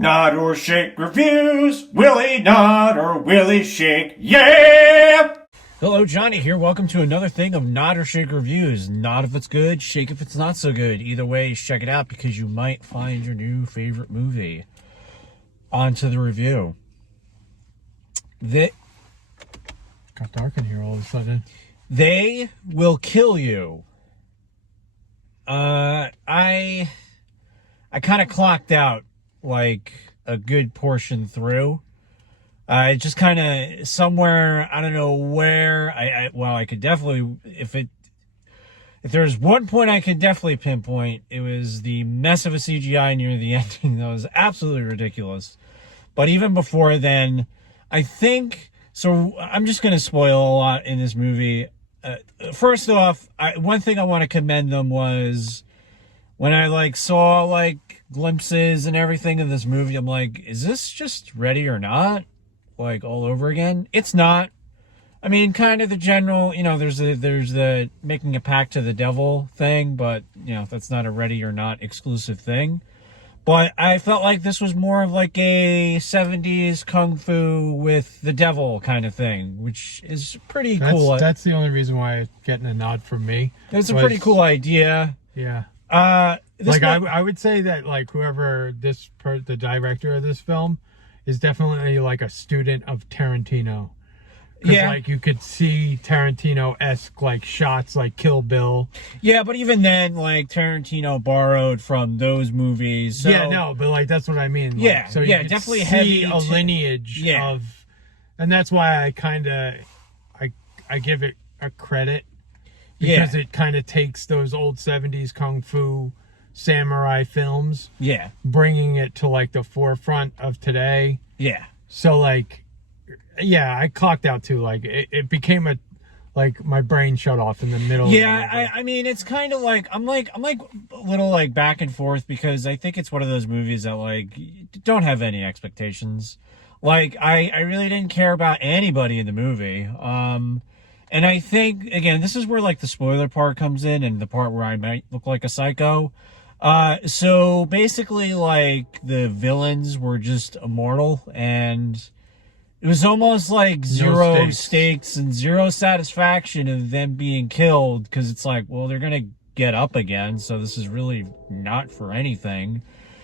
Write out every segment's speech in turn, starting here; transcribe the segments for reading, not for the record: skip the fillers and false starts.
Nod or Shake reviews. Willie Nod or Willie Shake. Yeah! Hello, Johnny here. Welcome to another thing of Nod or Shake reviews. Nod if it's good, shake if it's not so good. Either way, check it out because you might find your new favorite movie. On to the review. Got dark in here all of a sudden. They Will Kill You. I kind of clocked out like a good portion through. It just kind of somewhere, I don't know where. I could definitely, if there's one point I could definitely pinpoint, it was the mess of a CGI near the ending. That was absolutely ridiculous. But even before then, I think, so I'm just going to spoil a lot in this movie. First off, one thing I want to commend them was when I saw glimpses and everything of this movie, I'm like, is this just Ready or Not? All over again? It's not. I mean, kind of the general, there's the making a pact to the devil thing, but that's not a Ready or Not exclusive thing. But I felt like this was more of like a 70s kung fu with the devil kind of thing, which is pretty cool. That's the only reason why it's getting a nod from me. It's a pretty cool idea. Yeah. I would say that whoever the director of this film is definitely like a student of Tarantino. Yeah. You could see Tarantino-esque shots like Kill Bill. Yeah, but even then, Tarantino borrowed from those movies. So, yeah, no, but that's what I mean. Yeah, so you yeah, could definitely see heavy a lineage yeah. of, and that's why I give it a credit because it kind of takes those old 70s kung fu samurai films, bringing it to the forefront of today. Yeah. So I clocked out too. It became my brain shut off in the middle. Yeah, I mean, it's kind of I'm a little back and forth because I think it's one of those movies that don't have any expectations. I really didn't care about anybody in the movie. And I think again, this is where the spoiler part comes in and the part where I might look like a psycho. So basically the villains were just immortal and it was almost zero stakes and zero satisfaction of them being killed because it's well, they're going to get up again. So this is really not for anything.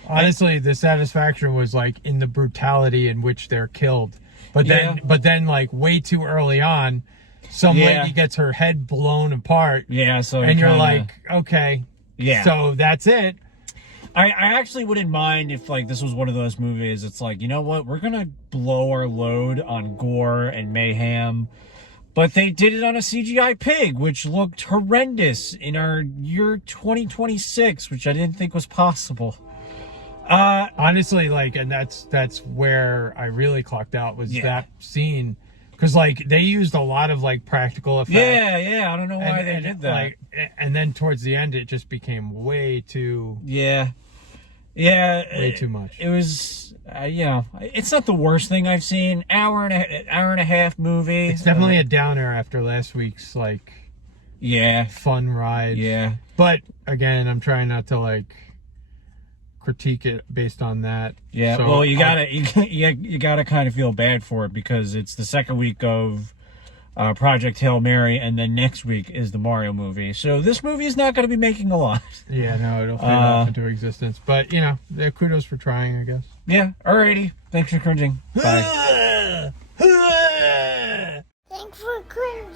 Honestly, the satisfaction was in the brutality in which they're killed. But then way too early on, some lady gets her head blown apart. Yeah. So and you're okay. Yeah. So that's it. I actually wouldn't mind if this was one of those movies. It's you know what? We're going to blow our load on gore and mayhem. But they did it on a CGI pig, which looked horrendous in our year 2026, which I didn't think was possible. Honestly, and that's where I really clocked out was that scene. Because, they used a lot of, practical effects. Yeah, I don't know why they did that. And then towards the end, it just became way too... Yeah. Way too much. It was, it's not the worst thing I've seen. Hour and a half movie. It's definitely a downer after last week's, fun ride. Yeah. But, again, I'm trying not to, critique it based on that. Yeah, so well, you gotta kind of feel bad for it because it's the second week of Project Hail Mary, and then next week is the Mario movie. So this movie is not going to be making a lot. Yeah, no, it'll fade off into existence. But kudos for trying, I guess. Yeah, alrighty. Thanks for cringing. Bye. Thanks for cringing.